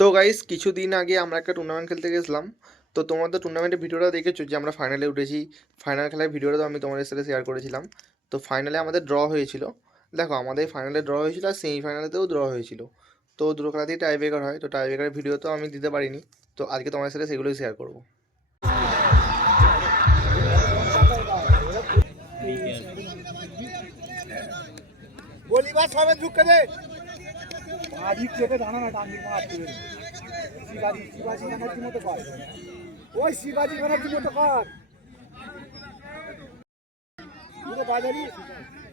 তো গাইস কিছুদিন আগে আমরা একটা টুর্নামেন্ট খেলতে গেছিলাম। তো তোমরা তো টুর্নামেন্টের ভিডিওটা দেখেছো যে আমরা ফাইনালে উঠেছি। ফাইনাল খেলার ভিডিওটা তো আমি তোমাদের সাথে শেয়ার করেছিলাম। তো ফাইনালে আমাদের ড্র হয়েছিল। দেখো আমাদের ফাইনালে ড্র হয়েছিল আর সেমিফাইনালেতেও ড্র হয়েছিল। তো দুটো খেলাতেই টাই ব্রেকার হয়, তো টাই ব্রেকারের ভিডিও তো আমি দিতে পারিনি। তো আজকে তোমাদের সাথে সেগুলোই শেয়ার করবো। गोलीबार सौम्य झुक के दे आधिक चेपे जाना ना टांगी मार के शिवाजी गाना की मत कर ओई शिवाजी गाना की मत कर পুরো বাজারি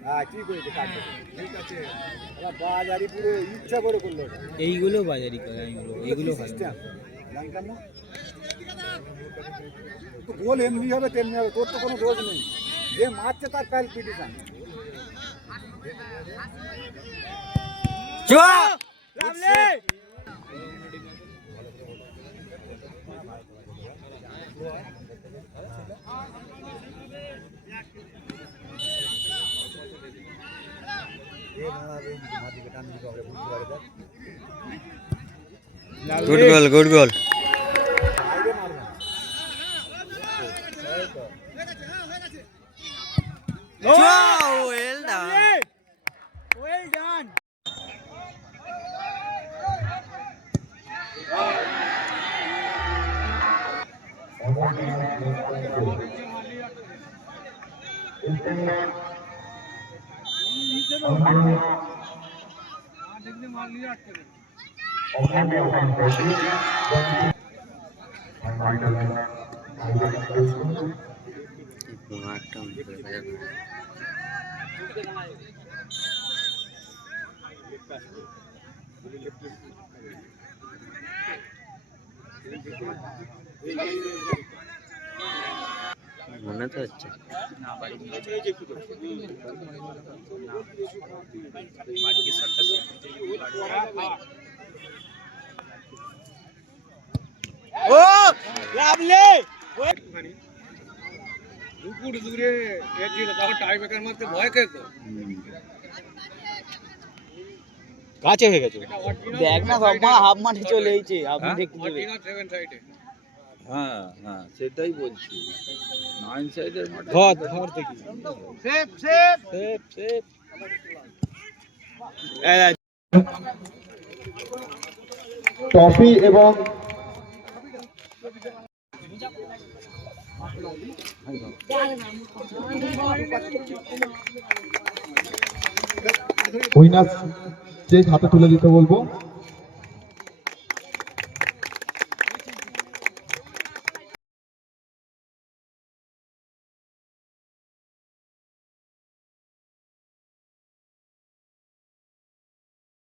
হ্যাঁ ঠিক হয়েছে কাজ ঠিক আছে এরা বাজারি পুরো ইচ্ছা করে করলো এইগুলো বাজারি করে এইগুলো সিস্টেম জানতাম না তো গোল এমনি হবে তেমনি হবে, তোর তো কোনো দোষ নেই, যে মারছে তার প্যালপিটেশন। গুড গোল গুড গোল। Well done. Well done. মনে তো হচ্ছে ও লাভলি দুপুর দূরে এগিয়ে তখন টাই ব্রেকার মারতে ভয় করে তো কাছে হয়ে গেছে। দেখ না বাবা হাফ মাঠে চলে এসেছে, আপনি দেখতে দেবে। হ্যাঁ হ্যাঁ সেটাই বলছি, 9 সাইডের মাঠে ধর দেখি safe safe safe safe trophy এবং উইনার যে হাতে তুলে দিতে বলবো।